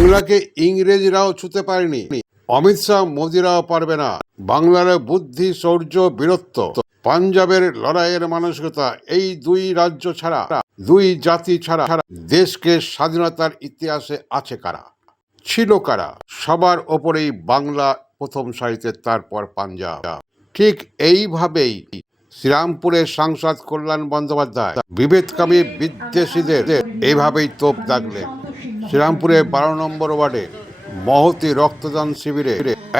বাংলাকে ইংরেজরাও ছুতে পারেনি। অমিত শাহ মোদিরাও পারবে না। বাংলার বুদ্ধি, শৌর্য, বীরত্ব, পাঞ্জাবের লড়াইয়ের মানসিকতা, এই দুই রাজ্য ছাড়া, দুই জাতি ছাড়া, দেশকে স্বাধীনতার ইতিহাসে আছে কারা? ছিল কারা? সবার ওপরেই বাংলা প্রথম সারিতে তারপর পাঞ্জাব। ঠিক এইভাবেই শ্রীরামপুরের সাংসদ কল্যাণ বন্দ্যোপাধ্যায় বিভেদকামী বিদ্বেষীদের এইভাবেই তোপ দাগলেন। শ্রীরামপুরে বারো নম্বর ওয়ার্ডে মহতি রক্তদান শিবিরে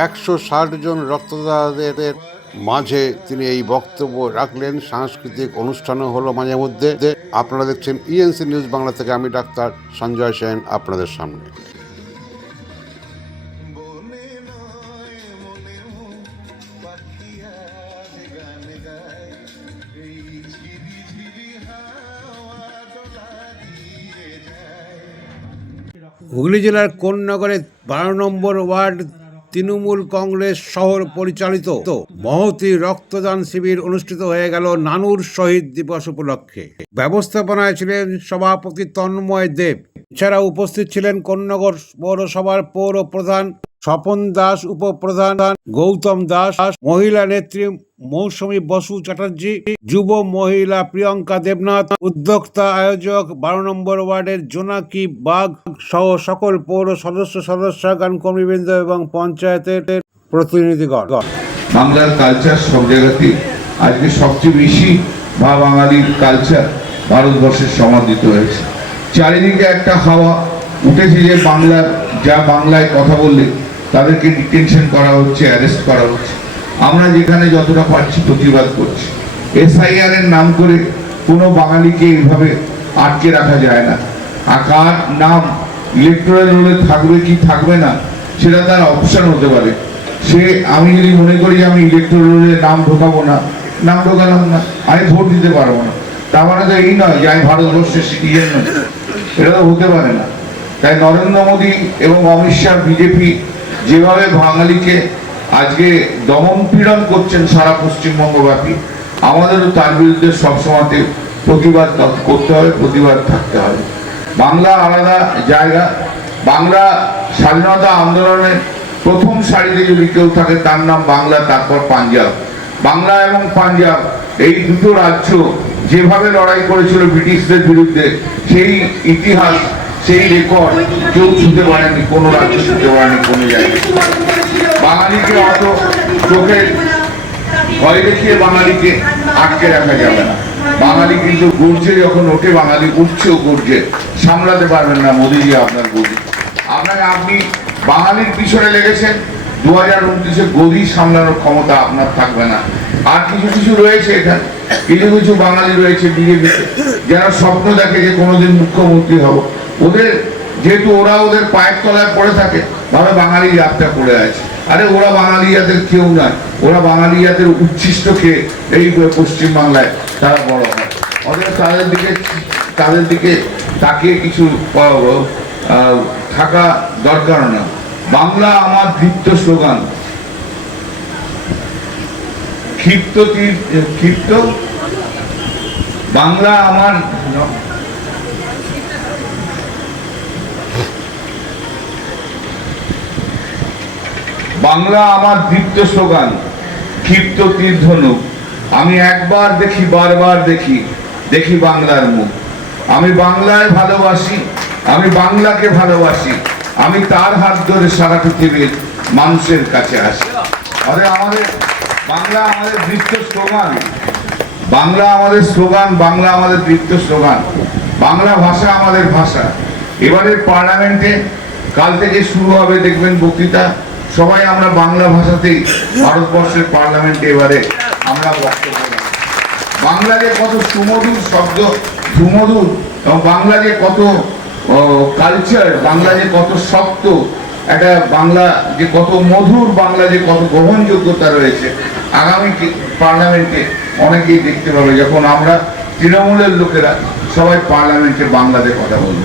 একশো ষাট জন রক্তদাতাদের মাঝে তিনি এই বক্তব্য রাখলেন। সাংস্কৃতিক অনুষ্ঠানও হলো মাঝে মধ্যে। আপনারা দেখছেন ইএনসি নিউজ বাংলা থেকে আমি ডাক্তার সঞ্জয় সেন আপনাদের সামনে। হুগলি জেলার কোন নগরে বারো নম্বর ওয়ার্ড তৃণমূল কংগ্রেস শহর পরিচালিত? মহতি রক্তদান শিবির অনুষ্ঠিত হয়ে গেল নানুর শহীদ দিবস উপলক্ষে। ব্যবস্থাপনায় ছিলেন সভাপতি তন্ময় দেব। এছাড়া উপস্থিত ছিলেন কোন্নগর পৌরসভার পৌর প্রধান স্বপন দাস, উপপ্রধান গৌতম দাস, মহিলা নেত্রী মৌসুমী বসু চ্যাটার্জি, যুব মহিলা প্রিয়ঙ্কা দেবনাথ, উদ্যোক্তা আয়োজক বারো নম্বর ওয়ার্ডের জোনাকি বাগ সহ সকল পৌর সদস্য সদস্যগণ কর্মীবৃন্দ এবং পঞ্চায়েতের প্রতিনিধিগণ। বাংলার কালচার সব জায়গাতেই আজকে সবচেয়ে বেশি বা বাঙালির কালচার ভারতবর্ষের সমাদিত হয়েছে। চারিদিকে একটা হাওয়া উঠেছে যে বাংলার, যা বাংলায় কথা বললে তাদেরকে ডিটেনশন করা হচ্ছে, অ্যারেস্ট করা হচ্ছে। আমরা যেখানে যতটা পারছি প্রতিবাদ করছি। এসআইআর এর নাম করে কোনো বাঙালিকে এইভাবে আটকে রাখা যায় না। আর কার নাম ইলেকট্রাল রোলে থাকবে কি থাকবে না, সেটা তার অপশন হতে পারে। সে, আমি যদি মনে করি যে আমি ইলেকট্রাল রোলে নাম ঢোকাবো না, নাম ঢোকালাম না, আমি ভোট দিতে পারব না। তার মানে তো এই নয় যে আমি ভারতবর্ষের সিটিজেন নই। এটা তো হতে পারে না। তাই নরেন্দ্র মোদী এবং অমিত শাহ, বিজেপি যেভাবে বাঙালিকে আজকে দমন পীড়ন করছেন সারা পশ্চিমবঙ্গব্যাপী, আমাদেরও তার বিরুদ্ধে সবসময়তে প্রতিবাদ করতে হবে, প্রতিবাদ থাকতে হবে। বাংলা আলাদা জায়গা। বাংলা স্বাধীনতা আন্দোলনের প্রথম সারিতে যদি কেউ থাকে, তার নাম বাংলা, তারপর পাঞ্জাব। বাংলা এবং পাঞ্জাব, এই দুটো রাজ্য যেভাবে লড়াই করেছিল ব্রিটিশদের বিরুদ্ধে, সেই ইতিহাস, সেই রেকর্ড কেউ ছুতে পারেনি, কোনো রাজ্য ছুতে পারেনি, কোনো জায়গায়। বাঙালিকে অত চোখের ভয় দেখিয়ে বাঙালিকে আটকে রাখা যাবে না। বাঙালি কিন্তু গর্জে যখন ওঠে, বাঙালি উঠছেও গর্জে সামলাতে পারবেন না, মোদিজি আপনার গদি। আপনাকে আপনি বাঙালির পিছনে লেগেছেন দু হাজার উনত্রিশে গদি সামলানোর ক্ষমতা আপনার থাকবে না। আর কিছু কিছু রয়েছে এখানে। কিছু কিছু বাঙালি রয়েছে বিজেপিতে যারা স্বপ্ন দেখে যে কোনোদিন মুখ্যমন্ত্রী হব। ওদের যেহেতু ওরা ওদের পায়ের তলায় পড়ে থাকে, ভাবে বাঙালি যাত্রা পড়ে আছে। আরে ওরা বাঙালি জাতের কেউ নয়, ওরা বাঙালি জাতের উচ্ছিষ্ট খেয়ে এই পশ্চিম বাংলায় তারা বড় হয়। অতএব তাদের দিকে তাদের দিকে তাকিয়ে কিছু থাকা দরকার না। বাংলা আমার দীপ্ত স্লোগান। ক্ষিপ্ত ক্ষিপ্ত? বাংলা আমার বাংলা আমার দীপ্ত স্লোগান, ক্ষিপ্ত তীর ধনুক আমি একবার দেখি, বারবার দেখি দেখি বাংলার মুখ। আমি বাংলায় ভালোবাসি, আমি বাংলাকে ভালোবাসি, আমি তার হাত ধরে সারা পৃথিবীর মানুষের কাছে আসি। আরে আমাদের বাংলা আমাদের বৃত্ত স্লোগান। বাংলা আমাদের স্লোগান, বাংলা আমাদের দীপ্ত স্লোগান। বাংলা ভাষা আমাদের ভাষা। এবারের পার্লামেন্টে কাল থেকে শুরু হবে, দেখবেন বক্তৃতা। সবাই আমরা বাংলা ভাষাতেই ভারতবর্ষের পার্লামেন্টে এবারে আমরা বক্তব্য। বাংলা যে কত সুমধুর শব্দ, সুমধুর, এবং বাংলা যে কত কালচার বাংলা যে কত শক্ত একটা বাংলা যে কত মধুর বাংলা, যে কত গ্রহণযোগ্যতা রয়েছে আগামী পার্লামেন্টে অনেকেই দেখতে পাবে যখন আমরা তৃণমূলের লোকেরা সবাই পার্লামেন্টে বাংলাতে কথা বলব।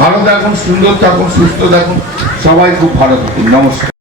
ভালো থাকুন, সুন্দর থাকুন, সুস্থ থাকুন, সবাই খুব ভালো থাকুন। নমস্কার।